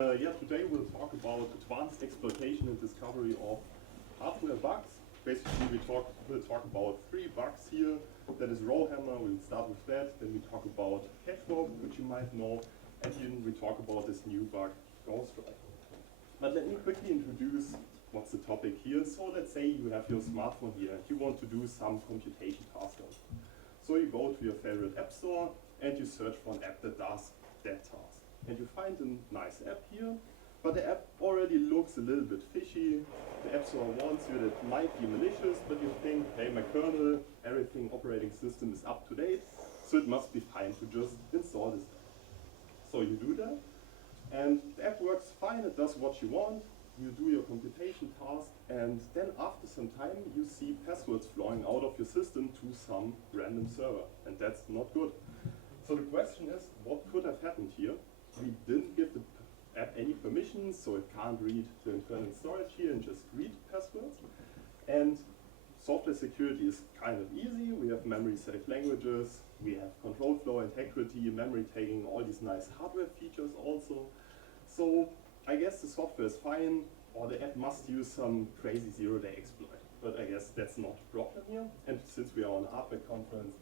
Today we'll talk about advanced exploitation and discovery of hardware bugs. Basically, we'll talk about 3 bugs here. That is Rowhammer, we'll start with that. Then we talk about HashWrite, which you might know. And then we talk about this new bug, GhostWrite. But let me quickly introduce what's the topic here. So let's say you have your smartphone here and you want to do some computation task on it. So you go to your favorite app store and you search for an app that does that task. And you find a nice app here, but the app already looks a little bit fishy. The App Store warns you that it might be malicious, but you think, hey, my kernel, everything operating system is up to date, so it must be fine to just install this app. So you do that, and the app works fine, it does what you want, you do your computation task, and then after some time you see passwords flowing out of your system to some random server, and that's not good. So the question is, what could have happened here? We didn't give the app any permissions, so it can't read the internal storage here and just read passwords. And software security is kind of easy. We have memory-safe languages, we have control flow integrity, memory tagging, all these nice hardware features also. So I guess the software is fine, or the app must use some crazy zero-day exploit. But I guess that's not a problem here. And since we are on a hardware conference,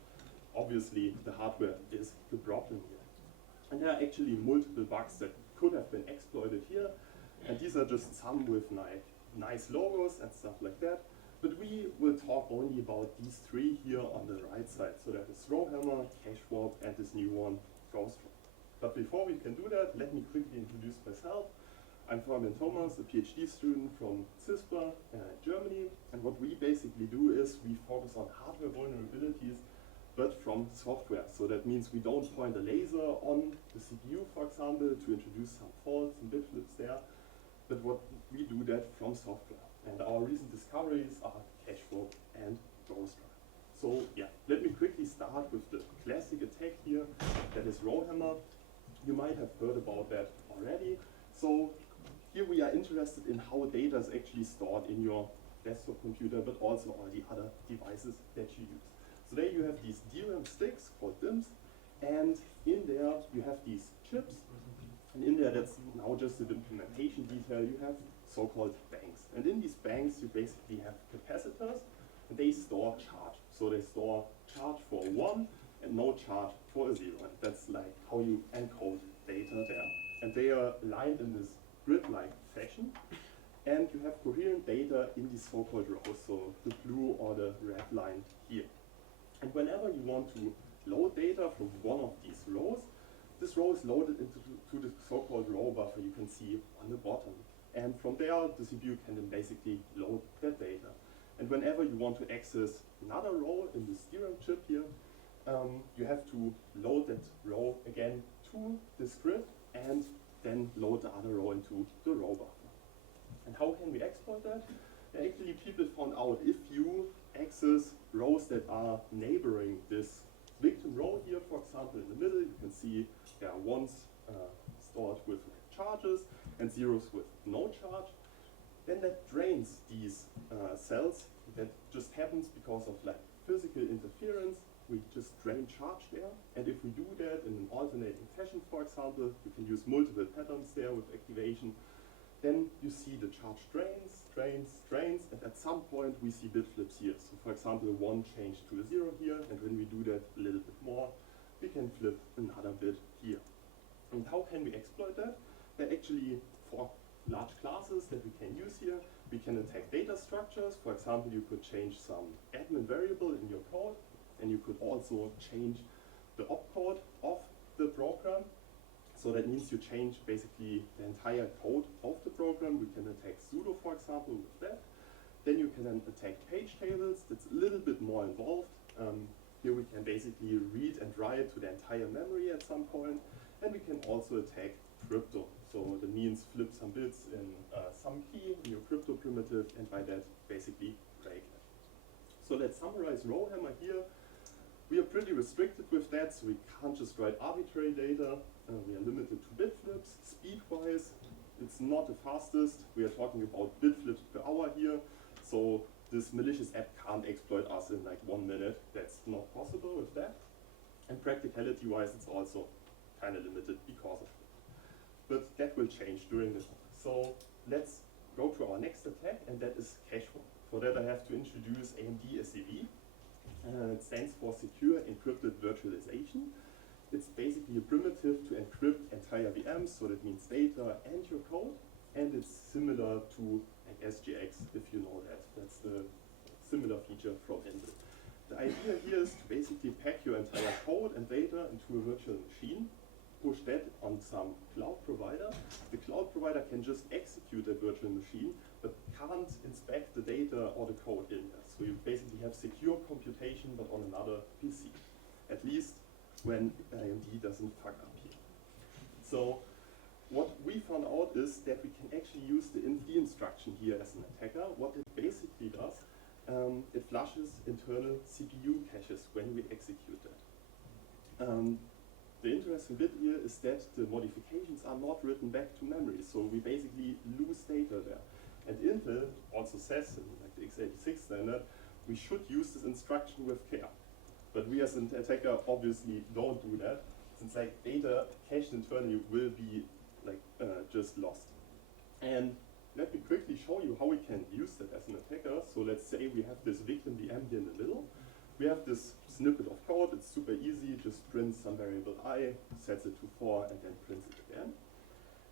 obviously the hardware is the problem here. And there are actually multiple bugs that could have been exploited here. And these are just some with nice logos and stuff like that. But we will talk only about these 3 here on the right side. So that is Rowhammer, HashWrite, and this new one, GhostWrite. But before we can do that, let me quickly introduce myself. I'm Fabian, a PhD student from CISPA Germany. And what we basically do is we focus on hardware vulnerabilities but from software. So that means we don't point a laser on the CPU, for example, to introduce some faults and bit flips there, but what we do that from software. And our recent discoveries are HashWrite and GhostWrite. So yeah, let me quickly start with the classic attack here, that is Rowhammer. You might have heard about that already. So here we are interested in how data is actually stored in your desktop computer, but also all the other devices that you use. So there you have these DRAM sticks called DIMMs, and in there you have these chips, and in there, that's now just an implementation detail, you have so-called banks. And in these banks you basically have capacitors, and they store charge. So they store charge for a 1 and no charge for a 0. And that's like how you encode data there. And they are aligned in this grid-like fashion. And you have coherent data in these so-called rows, so the blue or the red line here. And whenever you want to load data from one of these rows, this row is loaded into the so-called row buffer you can see on the bottom. And from there, the CPU can then basically load that data. And whenever you want to access another row in this DRAM chip here, you have to load that row again to this grid and then load the other row into the row buffer. And how can we exploit that? Actually, people found out if you access rows that are neighboring this victim row here, for example, in the middle, you can see there are 1s stored with charges and 0s with no charge. Then that drains these cells. That just happens because of like physical interference. We just drain charge there. And if we do that in an alternating fashion, for example, you can use multiple patterns there with activation. Then you see the charge drains, and at some point we see bit flips here. So for example, 1 changed to a 0 here, and when we do that a little bit more, we can flip another bit here. And how can we exploit that? There are actually 4 large classes that we can use here. We can attack data structures. For example, you could change some admin variable in your code, and you could also change the opcode of the program. So that means you change basically the entire code of the program. We can attack sudo, for example, with that. Then you can then attack page tables. That's a little bit more involved. Here we can basically read and write to the entire memory at some point. And we can also attack crypto. So that means flip some bits in some key in your crypto primitive, and by that basically break it. So let's summarize Rowhammer here. We are pretty restricted with that, so we can't just write arbitrary data. We are limited to bit flips. Speed-wise, it's not the fastest. We are talking about bit flips per hour here. So this malicious app can't exploit us in like 1 minute. That's not possible with that. And practicality-wise, it's also kind of limited because of it. but that will change during the talk. So let's go to our next attack, and that is cache warp. For that I have to introduce AMD SEV. It stands for Secure Encrypted Virtualization. It's basically a primitive to encrypt entire VMs, so that means data and your code, and it's similar to like SGX, if you know that. That's the similar feature from Intel. The idea here is to basically pack your entire code and data into a virtual machine, push that on some cloud provider. The cloud provider can just execute a virtual machine, but can't inspect the data or the code in there. So you basically have secure computation, but on another PC, at least when AMD doesn't fuck up here. So what we found out is that we can actually use the inf instruction here as an attacker. What it basically does, it flushes internal CPU caches when we execute that. The interesting bit here is that the modifications are not written back to memory, so we basically lose data there. And Intel also says in like the x86 standard, we should use this instruction with care. But we as an attacker obviously don't do that, since like data cached internally will be like just lost. And let me quickly show you how we can use that as an attacker. So let's say we have this victim VM here in the middle. We have this snippet of code. It's super easy. Just prints some variable I, sets it to 4, and then prints it again.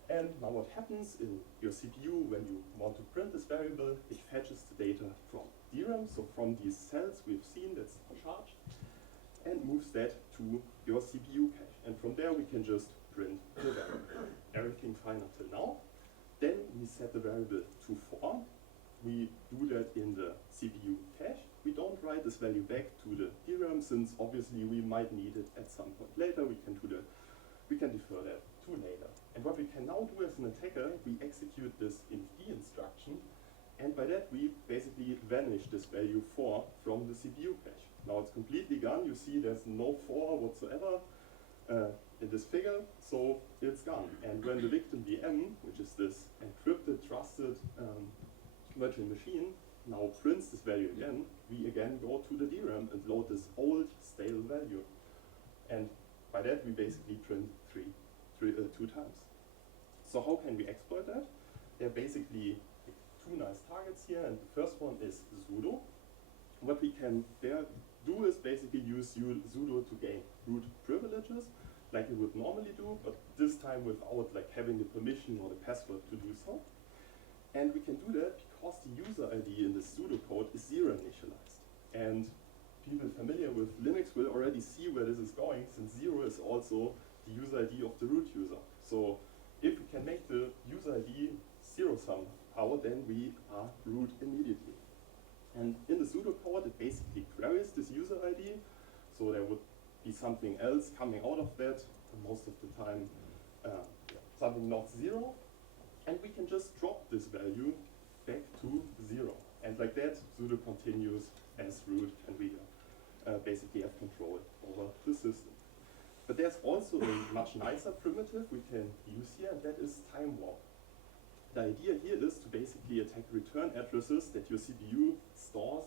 And now what happens in your CPU when you want to print this variable, it fetches the data from DRAM, so from these cells we've seen that's charged, and moves that to your CPU cache. And from there we can just print the variable. Everything fine until now. Then we set the variable to 4. We do that in the CPU cache. We don't write this value back to the DRAM, since obviously we might need it at some point later. We can defer that to later. And what we can now do as an attacker, we execute this inf instruction, and by that we basically vanish this value 4 from the CPU cache. Now it's completely gone. You see there's no 4 whatsoever in this figure, so it's gone. And when the victim VM, which is this encrypted, trusted virtual machine, now prints this value again, we again go to the DRAM and load this old stale value. And by that we basically print two times. So how can we exploit that? There are basically two nice targets here, and the first one is sudo. What we can there do is basically use sudo to gain root privileges, like we would normally do, but this time without like having the permission or the password to do so. And we can do that because the user ID in the pseudocode is 0 initialized. And people familiar with Linux will already see where this is going, since 0 is also the user ID of the root user. So if we can make the user ID 0 somehow, then we are root immediately. And in the pseudocode, it basically queries this user ID. So there would be something else coming out of that, most of the time something not 0. And we can just drop this value back to 0. And like that, sudo continues as root, and we basically have control over the system. But there's also a much nicer primitive we can use here, and that is time warp. The idea here is to basically attack return addresses that your CPU stores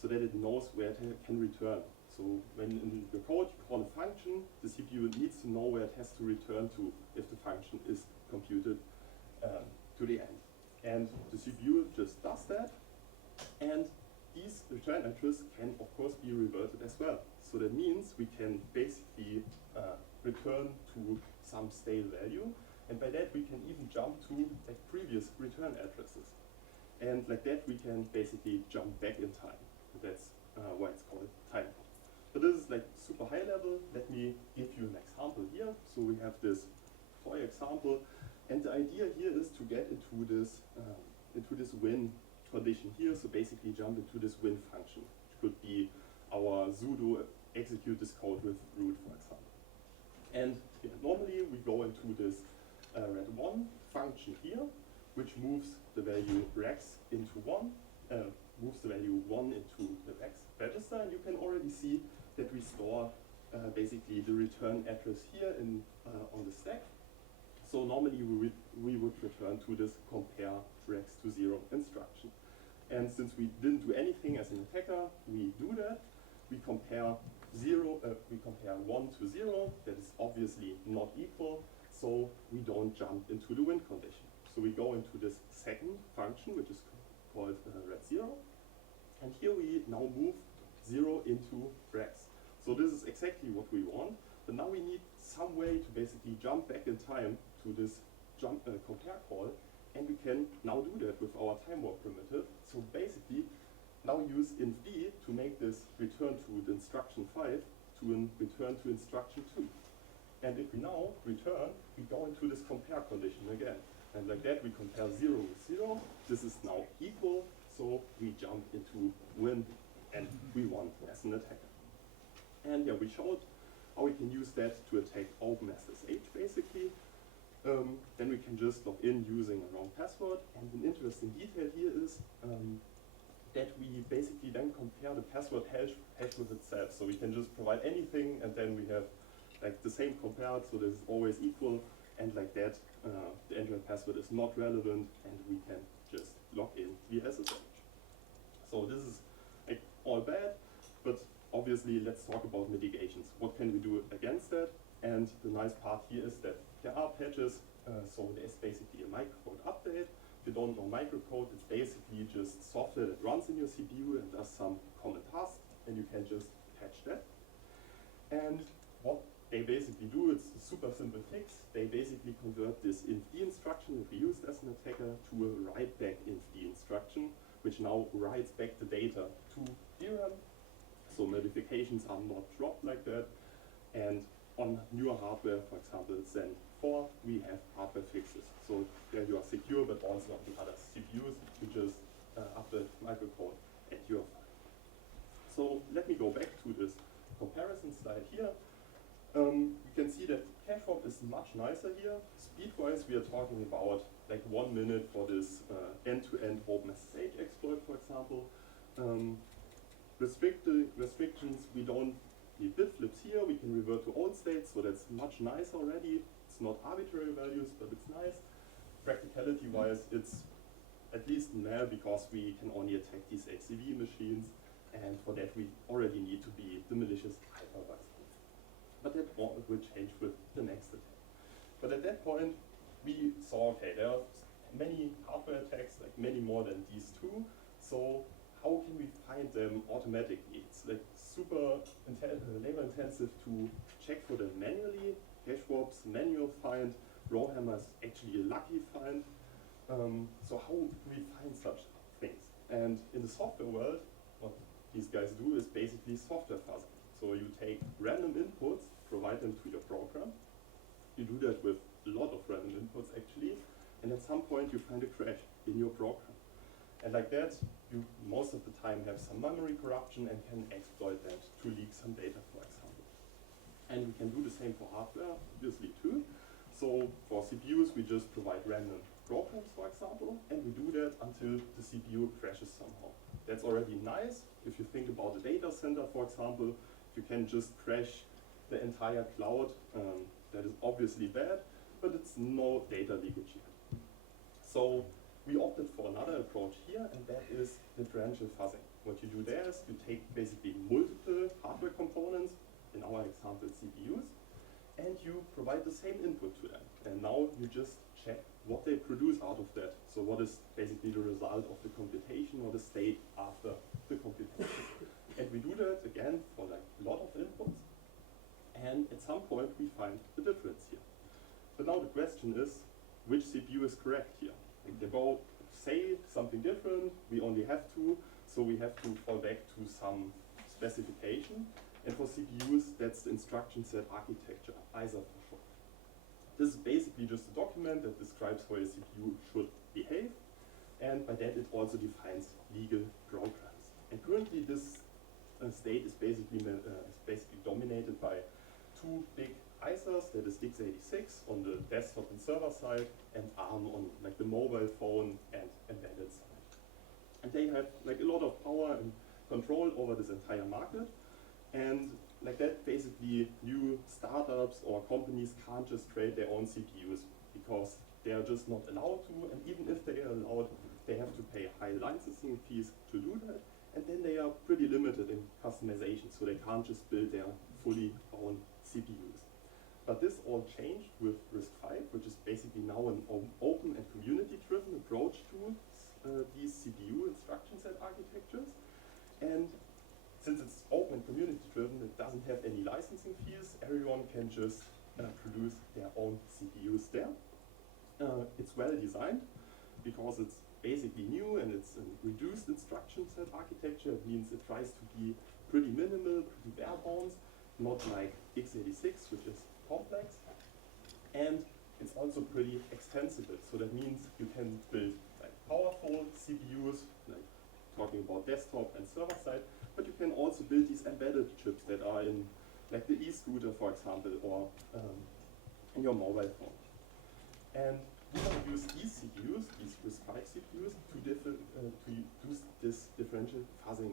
so that it knows where it can return. So when in the code you call a function, the CPU needs to know where it has to return to if the function is computed to the end. And the CPU just does that, and these return addresses can of course be reverted as well. So that means we can basically return to some stale value, and by that we can even jump to like previous return addresses. And like that we can basically jump back in time. That's why it's called time warp. But this is like super high level. Let me give you an example here. So we have this toy example, and the idea here is to get into this win condition here. So basically jump into this win function, which could be our sudo execute this code with root, for example. And yeah, normally we go into this red1 function here, which moves the value rex into 1, moves the value 1 into the rex register, and you can already see that we store basically the return address here in on the stack. So normally we would return to this compare rex to 0 instruction. And since we didn't do anything as an attacker, we do that. We compare 1 to 0. That is obviously not equal. so we don't jump into the win condition. So we go into this second function, which is called red 0, and here we now move 0 into brackets. So this is exactly what we want, but now we need some way to basically jump back in time to this compare call, and we can now do that with our time warp primitive. So basically, now use inf_d to make this return to the instruction 5 to return to instruction 2. And if we now return, we go into this compare condition again. And like that, we compare 0 with 0. This is now equal, so we jump into win, and we won as an attacker. And yeah, we showed how we can use that to attack OpenSSH basically. Then we can just log in using a wrong password. And an interesting detail here is that we basically then compare the password hash with itself. So we can just provide anything, and then we have like the same compared, so this is always equal, and like that, the end-to-end password is not relevant, and we can just log in via SSH. So this is like all bad, but obviously let's talk about mitigations. What can we do against that? And the nice part here is that there are patches, so there's basically a microcode update. If you don't know microcode, it's basically just software that runs in your CPU and does some common tasks, and you can just patch that. And what they basically do, it's a super simple fix. They basically convert this inf_d instruction that we used as an attacker to a write back inf_d instruction, which now writes back the data to DRAM. So modifications are not dropped like that. And on newer hardware, for example, Zen 4, we have hardware fixes. So there you are secure, but also on the other CPUs, you just update microcode at your file. So let me go back to this comparison slide here. You can see that cache swap is much nicer here. Speed-wise, we are talking about like 1 minute for this end-to-end OpenSSH exploit, for example. Restrictions, we don't need bit flips here. We can revert to old states, so that's much nice already. It's not arbitrary values, but it's nice. Practicality-wise, it's at least null because we can only attack these HCV machines, and for that we already need to be the malicious hypervisor. But that will change with the next attack. But at that point, we saw, okay, there are many hardware attacks, like many more than these two. So how can we find them automatically? It's like super labor intensive to check for them manually. Cache swaps, manual find. Rowhammer is actually a lucky find. So how do we find such things? And in the software world, what these guys do is basically software fuzzing. So you take random inputs, provide them to your program. You do that with a lot of random inputs actually, and at some point you find a crash in your program. And like that, you most of the time have some memory corruption and can exploit that to leak some data, for example. And we can do the same for hardware, obviously too. So for CPUs, we just provide random programs, for example, and we do that until the CPU crashes somehow. That's already nice. If you think about a data center, for example, you can just crash the entire cloud. That is obviously bad, but it's no data leakage yet. So we opted for another approach here, and that is differential fuzzing. What you do there is you take basically multiple hardware components, in our example CPUs, and you provide the same input to them. And now you just check what they produce out of that. So what is basically the result of the computation or the state after the computation. And we do that again for like a lot of inputs. And at some point we find the difference here. But now the question is, which CPU is correct here? Like they both say something different, we only have two, so we have to fall back to some specification. And for CPUs, that's the instruction set architecture, ISA for short. This is basically just a document that describes how a CPU should behave, and by that it also defines legal programs. And currently this state is basically dominated by two big ISAs, that is x86 on the desktop and server side, and ARM on like the mobile phone and embedded side. And they have like a lot of power and control over this entire market. And like that, basically new startups or companies can't just create their own CPUs because they are just not allowed to, and even if they are allowed, they have to pay high licensing fees to do that, and then they are pretty limited in customization, so they can't just build their fully own CPUs. But this all changed with RISC-V, use their own CPUs there. It's well designed because it's basically new and it's a reduced instruction set architecture. It means it tries to be pretty minimal, pretty bare bones, not like x86, which is complex. And it's also pretty extensible. So that means you can build like powerful CPUs, like talking about desktop and server side, but you can also build these embedded chips that are in like the e-scooter, for example, or in your mobile phone. And we want to use these CPUs, these RISC-V CPUs, to use this differential fuzzing.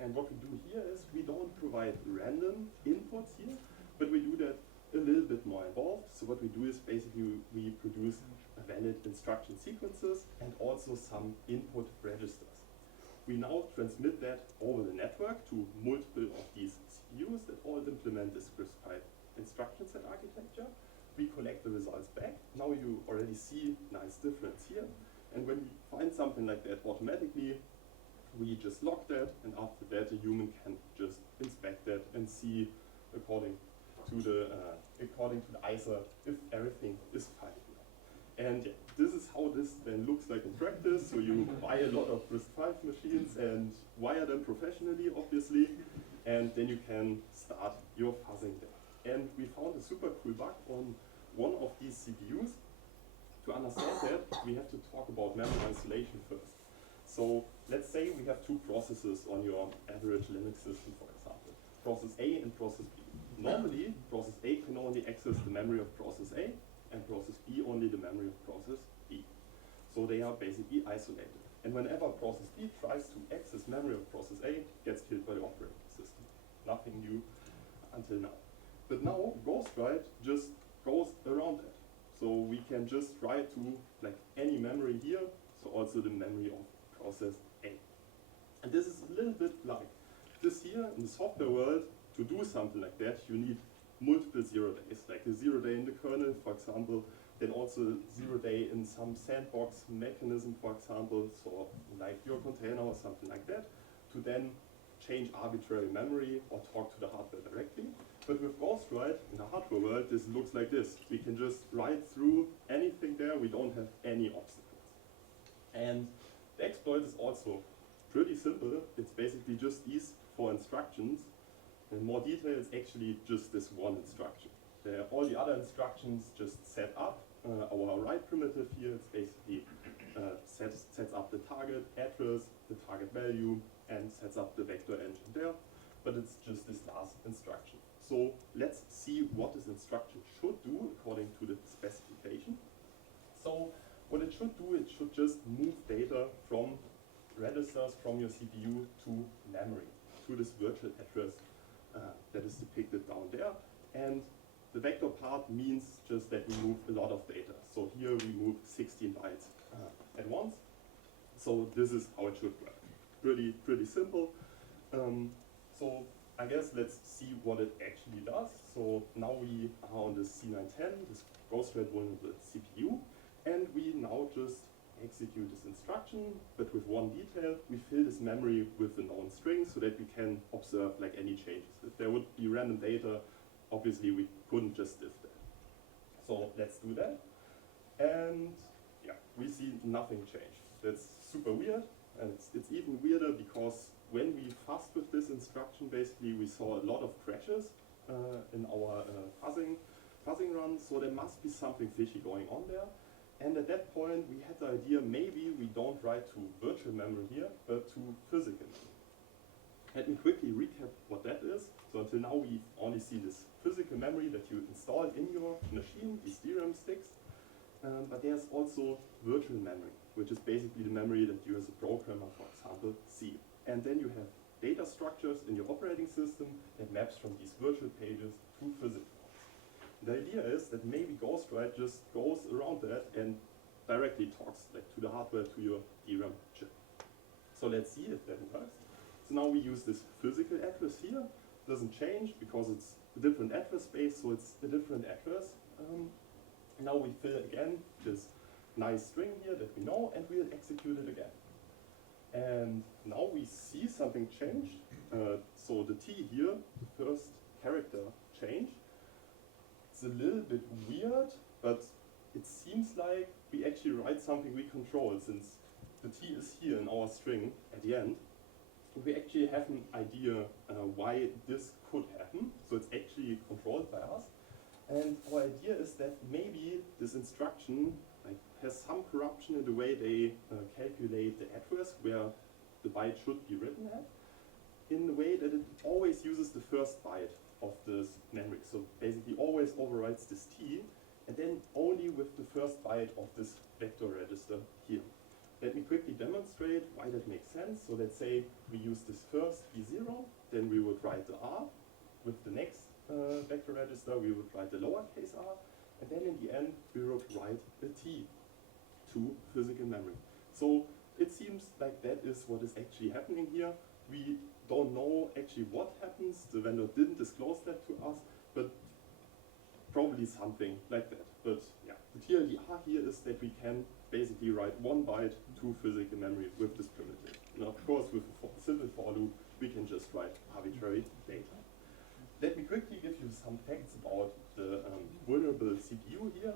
And what we do here is we don't provide random inputs here, but we do that a little bit more involved. So what we do is basically we produce valid instruction sequences and also some input registers. We now transmit that over the network to multiple of these CPUs that all implement this RISC-V instruction set architecture. We collect the results back. Now you already see nice difference here. And when we find something like that automatically, we just log that, and after that a human can just inspect that and see according to the ISA if everything is fine here. And yeah, this is how this then looks like in practice. So you buy a lot of RISC-V machines and wire them professionally, obviously, and then you can start your fuzzing there. And we found a super cool bug on one of these CPUs. To understand that, we have to talk about memory isolation first. So let's say we have two processes on your average Linux system, for example, process A and process B. Normally, process A can only access the memory of process A, and process B only the memory of process B. So they are basically isolated. And whenever process B tries to access memory of process A, it gets killed by the operating system. Nothing new until now. But now, GhostWrite just goes around that. So we can just write to like any memory here, so also the memory of process A. And this is a little bit like this here in the software world. To do something like that, you need multiple 0 days, like a 0 day in the kernel, for example, then also 0 day in some sandbox mechanism, for example, so like your container or something like that, to then change arbitrary memory or talk to the hardware directly. But with GhostWrite, in the hardware world, this looks like this. We can just write through anything there. We don't have any obstacles. And the exploit is also pretty simple. It's basically just these 4 instructions. In more detail, it's actually just this one instruction. All the other instructions just set up our write primitive here. It's basically sets up the target address, the target value, and sets up the vector engine there. But it's just this last instruction. So let's see what this instruction should do according to the specification. So what it should do, it should just move data from registers from your CPU to memory, to this virtual address that is depicted down there. And the vector part means just that we move a lot of data. So here we move 16 bytes at once. So this is how it should work. Pretty simple. So I guess let's see what it actually does. So now we are on the C910, this GhostWrite vulnerable CPU, and we now just execute this instruction, but with one detail. We fill this memory with the known string so that we can observe like any changes. If there would be random data, obviously we couldn't just diff that. So let's do that. And yeah, we see nothing change. That's super weird. And it's even weirder because when we fuzzed with this instruction, basically we saw a lot of crashes in our fuzzing run. So there must be something fishy going on there. And at that point, we had the idea maybe we don't write to virtual memory here, but to physical memory. Let me quickly recap what that is. So until now, we only see this physical memory that you install in your machine, these DRAM sticks. But there's also virtual memory, which is basically the memory that you as a programmer, for example, see. And then you have data structures in your operating system that maps from these virtual pages to physical. The idea is that maybe GhostWrite just goes around that and directly talks like to the hardware, to your DRAM chip. So let's see if that works. So now we use this physical address here. It doesn't change because it's a different address space, so it's a different address. Now we fill again this nice string here that we know, and we'll execute it again. And now we see something changed. So the T here, the first character changed. it's a little bit weird, but it seems like we actually write something we control, since the t is here in our string at the end. We actually have an idea why this could happen, so it's actually controlled by us. And our idea is that maybe this instruction has some corruption in the way they calculate the address where the byte should be written at, in the way that it always uses the first byte of this memory. So basically always overwrites this t, and then only with the first byte of this vector register here. Let me quickly demonstrate why that makes sense. So let's say we use this first v0, then we would write the r. With the next vector register, we would write the lowercase r, and then in the end, we would write a t to physical memory. So it seems like that is what is actually happening here. We don't know actually what happens. The vendor didn't disclose that to us, but probably something like that. But yeah, the TLDR here is that we can basically write one byte to physical memory with this primitive. Now, of course, with a simple for loop, we can just write arbitrary data. Let me quickly give you some facts about the vulnerable CPU here.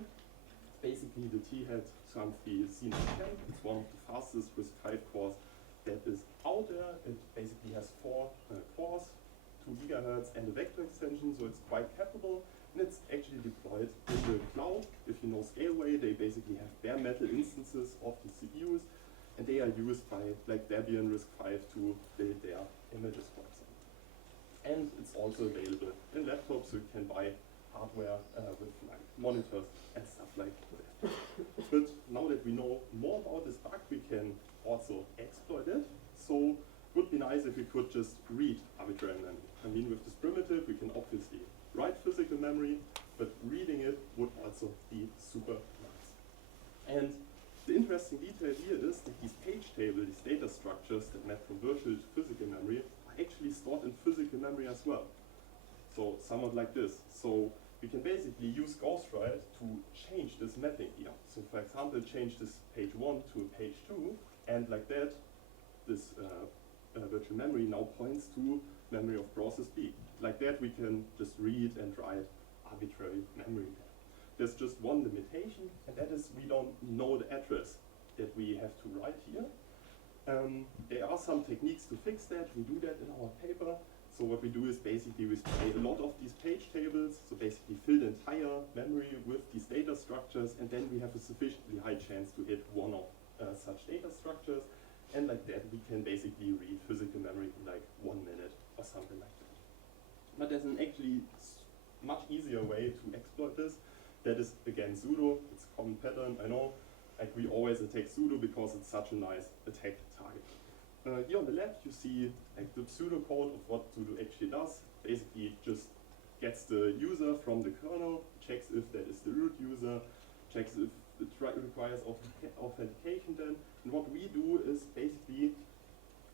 Basically, the T-head X3 C910. It's one of the fastest with 5 cores that is out there. It basically has 4 cores, 2 gigahertz, and a vector extension, so it's quite capable. And it's actually deployed in the cloud. If you know Scaleway, they basically have bare metal instances of the CPUs, and they are used by like Fabian RISC-V to build their images, for example. And it's also available in laptops, so you can buy hardware with like monitors and stuff like that. But now that we know more about this bug, we can also exploit it. So it would be nice if we could just read arbitrary memory. I mean, with this primitive, we can obviously write physical memory, but reading it would also be super nice. And the interesting detail here is that these page tables, these data structures that map from virtual to physical memory, are actually stored in physical memory as well. So somewhat like this. So we can basically use GhostWrite to change this mapping here. So for example, change this page 1 to a page 2, and like that, this virtual memory now points to memory of process B. Like that, we can just read and write arbitrary memory there. There's just one limitation, and that is we don't know the address that we have to write here. There are some techniques to fix that. We do that in our paper. So what we do is basically we spray a lot of these page tables, so basically fill the entire memory with these data structures, and then we have a sufficiently high chance to hit one of such data structures. And like that, we can basically read physical memory in like 1 minute or something like that. But there's an actually much easier way to exploit this. That is, again, sudo. It's a common pattern, I know. Like we always attack sudo because it's such a nice attack target. Here on the left, you see like the pseudocode of what sudo actually does. Basically, it just gets the user from the kernel, checks if that is the root user, checks if it requires authentication then. And what we do is basically,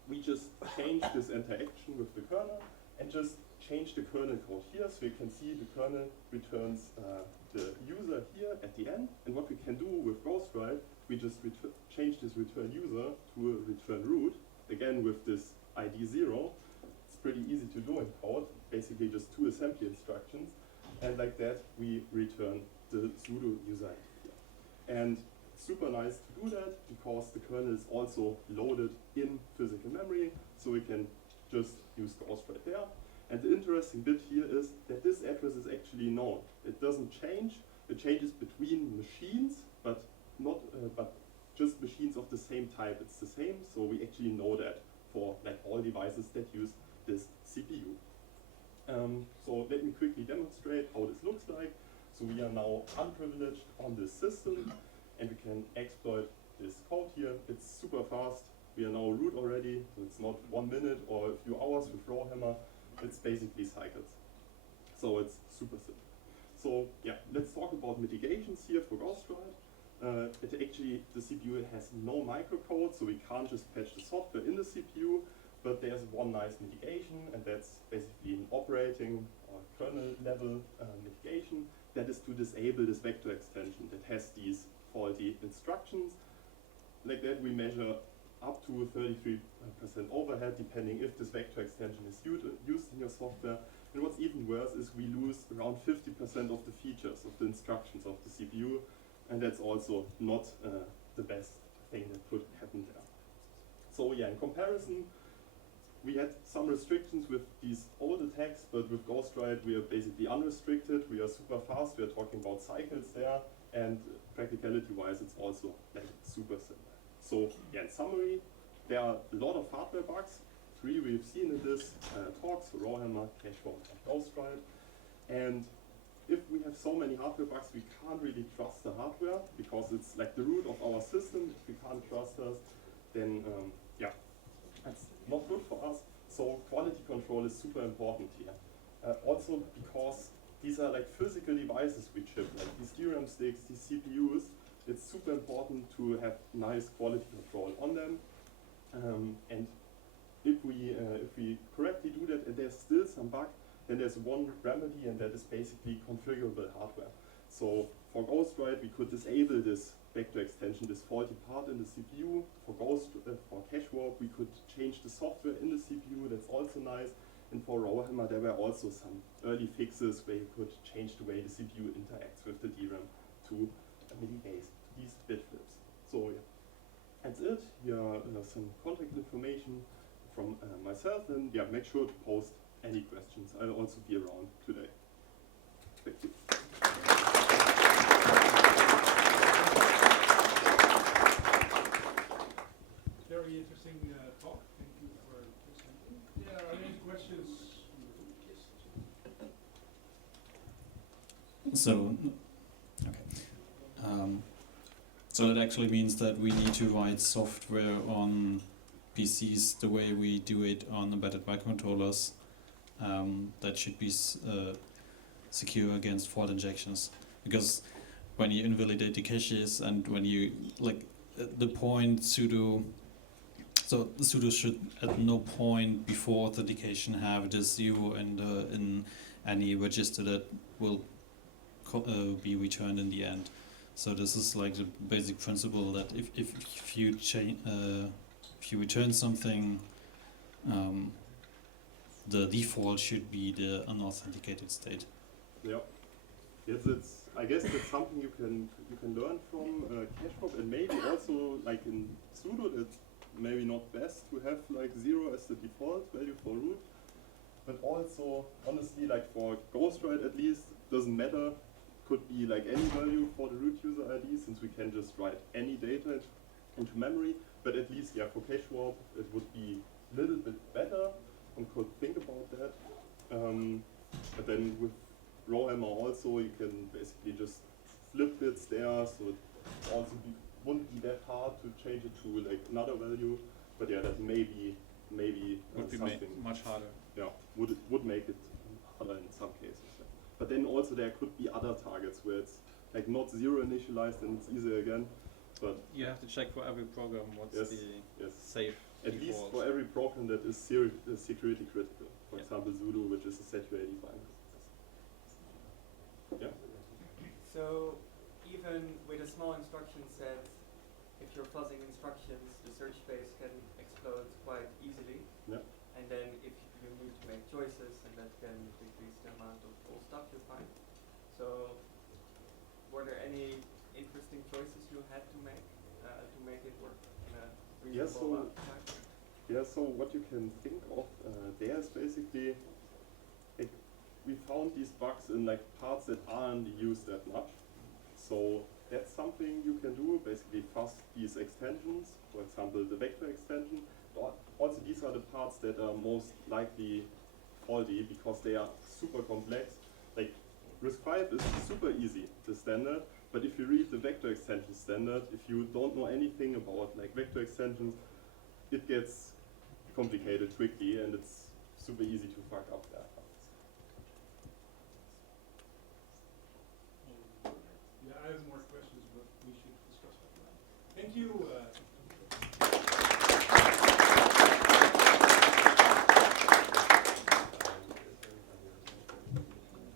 we just change this interaction with the kernel and just change the kernel code here. So you can see the kernel returns the user here at the end. And what we can do with GhostWrite, we just change this return user to a return root. Again, with this ID 0, it's pretty easy to do in code, basically just 2 assembly instructions, and like that we return the pseudo user ID here. And it's super nice to do that because the kernel is also loaded in physical memory, so we can just use GhostWrite there. And the interesting bit here is that this address is actually known. It doesn't change. It changes between machines, but not just machines of the same type. It's the same, so we actually know that for like all devices that use this CPU. So let me quickly demonstrate how this looks like. So we are now unprivileged on this system, and we can exploit this code here. It's super fast. We are now root already, so it's not 1 minute or a few hours with Rowhammer. It's basically cycles. So it's super simple. So yeah, let's talk about mitigations here for GhostWrite. The CPU has no microcode, so we can't just patch the software in the CPU, but there's one nice mitigation, and that's basically an operating or kernel level mitigation. That is to disable this vector extension that has these faulty instructions. Like that, we measure up to 33% overhead, depending if this vector extension is used in your software. And what's even worse is we lose around 50% of the features of the instructions of the CPU, and that's also not the best thing that could happen there. So yeah, in comparison, we had some restrictions with these old attacks, but with GhostWrite we are basically unrestricted. We are super fast. We are talking about cycles there, and practicality-wise, it's also like super similar. So yeah, in summary, there are a lot of hardware bugs. 3 we've seen in this talk, so Rowhammer, GhostWrite, and GhostWrite. And if we have so many hardware bugs, we can't really trust the hardware because it's like the root of our system. If we can't trust us, then yeah, that's not good for us. So quality control is super important here. Also because these are like physical devices we ship, like these DRAM sticks, these CPUs. It's super important to have nice quality control on them. And if we correctly do that and there's still some bug, then there's one remedy, and that is basically configurable hardware. So for GhostWrite, we could disable this vector extension, this faulty part in the CPU. For cache warp, we could change the software in the CPU. That's also nice. And for Rowhammer, there were also some early fixes where you could change the way the CPU interacts with the DRAM to mitigate these bit flips. So yeah, that's it. Here are some contact information from myself, and yeah, make sure to post any questions. I'll also be around today. Thank you. Very interesting talk. Thank you for presenting. Yeah, are there any questions? So, okay. So that actually means that we need to write software on PCs the way we do it on embedded microcontrollers. That should be secure against fault injections, because when you invalidate the caches and when you the point sudo, so the sudo should at no point before authentication have this 0 in any register that will be returned in the end. So this is like the basic principle that if you if you return something, the default should be the unauthenticated state. Yeah. Yes, I guess that's something you can learn from cache warp, and maybe also like in sudo, it's maybe not best to have like 0 as the default value for root. But also, honestly, like for GhostWrite at least, doesn't matter. Could be like any value for the root user ID, since we can just write any data into memory. But at least, yeah, for cache warp, it would be a little bit better, and could think about that. But then with Rowhammer also, you can basically just flip bits there, so it also wouldn't be that hard to change it to like another value. But yeah, that would be something much harder. Yeah, would make it harder in some cases. Yeah. But then also there could be other targets where it's like not 0 initialized and it's easier again. But you have to check for every program what's the safe at default. least for every program that is security critical. For example, sudo, which is a security binary. Yeah. So even with a small instruction set, if you're fuzzing instructions, the search space can explode quite easily. Yeah. And then if you need to make choices, and that can decrease the amount of cool stuff you find. So were there any interesting choices you had to make it work in a reasonable amount of time? Yeah, so what you can think of there is basically, like, we found these bugs in like parts that aren't used that much. So that's something you can do, basically fuzz these extensions, for example the vector extension. Also these are the parts that are most likely faulty because they are super complex. Like RISC-V is super easy, the standard, but if you read the vector extension standard, if you don't know anything about like vector extensions, it gets complicated quickly and it's super easy to fuck up there. Yeah, I have more questions, but we should discuss that now. Thank you.